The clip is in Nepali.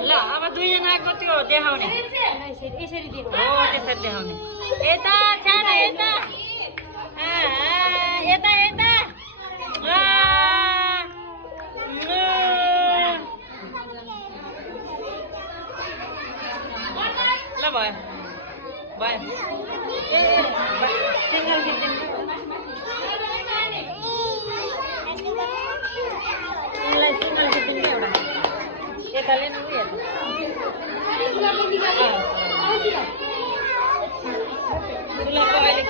ल अब दुईजनाको त्यो देखाउने यसरी देखाउने यता छाना यता यता यता ल भयो भयो सिङ्गल किचन एउटा यताले न गुलाबको अहिले